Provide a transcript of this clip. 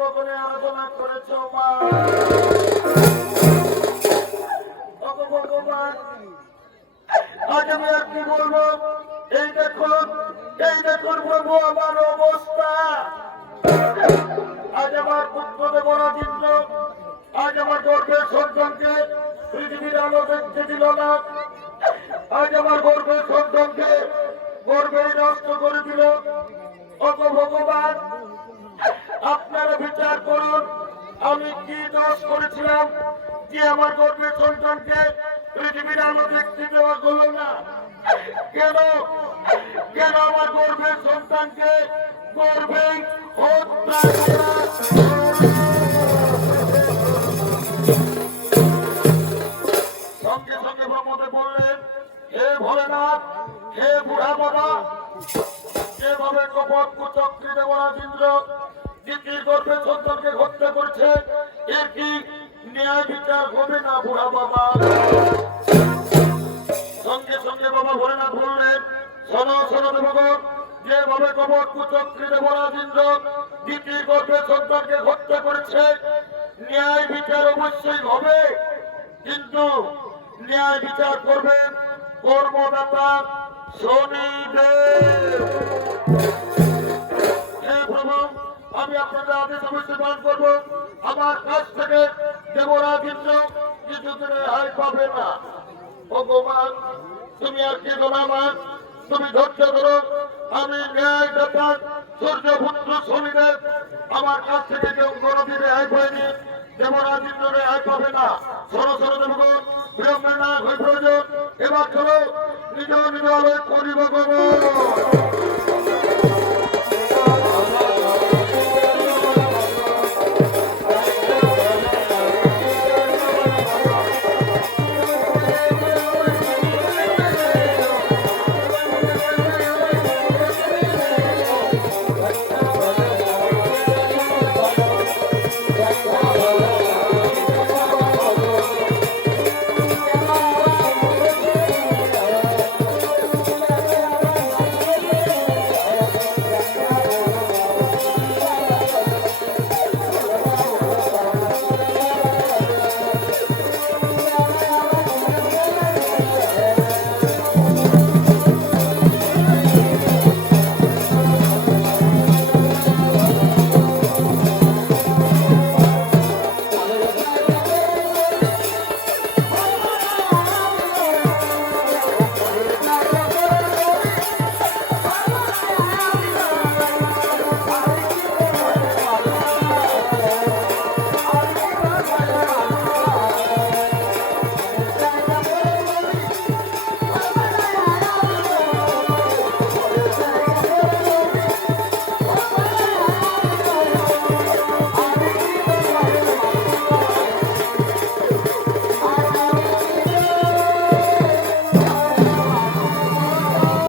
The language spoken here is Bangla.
বকনে আলোচনা করেছ মা। ভগবান আজ আমি আর কি বলবো? এই দেখুন প্রভু আমার অবস্থা। আজ আমার পুত্র দেবরাজিন্দ্র আজ আমার গর্ভের সন্তানকে পৃথিবীর আলো দেখতে দিল না। আজ আমার গর্ভের সন্তানকে গর্ভেই নষ্ট করে দিল। ভগবান আপনারা বিচার করুন, আমি কি দোষ করেছিলাম যে আমার গর্ভের সন্তানকে পৃথিবীর আলো দেখতে দেওয়া হলো না? কেন কেন আমার গর্ভের সন্তানকে গর্ভেই হত্যা করা? সঙ্গে সঙ্গে ব্রহ্মদেব বললেন, হে ভোলেনাথ, হে বুড়া বাবা, যেভাবে কপট কুচক্রী দেবরাজেন্দ্র দ্বিতীয় গর্ভের সন্তানকে হত্যা করছে, এর কি ন্যায় বিচার হবে না বুড়া বাবা? সঙ্গে সঙ্গে বাবা ভোলেনাথ বললেন, শোনো শোনো দেবগণ, যেভাবে কপট কুচক্রী দেবরাজেন্দ্র দ্বিতীয় গর্ভের সন্তানকে হত্যা করেছে, ন্যায় বিচার অবশ্যই হবে, কিন্তু ন্যায় বিচার করবেন কর্মদাতা শনিদেব। হে প্রভু, আমি আপনাদের আদেশ অবশ্যই পালন করবো। আমার কাছ থেকে দেবরাজেন্দ্র কিছুদিন রেহাই পাবে না। ভগবান তুমি আর কি আমার, তুমি ধৈর্য করো। আমি ন্যায় দাতা সূর্যপুত্র শনিদেব আমার কাছ থেকে কেউ কোনোদিন রেহাই পায়নি, দেবরাজেন্দ্র রেহাই পাবে না। সরো সরো দেবগণ, বিলম্বে না হয়ে প্রয়োজন, এবার চলো নিজ নিজ আলোয় করি ভগবান।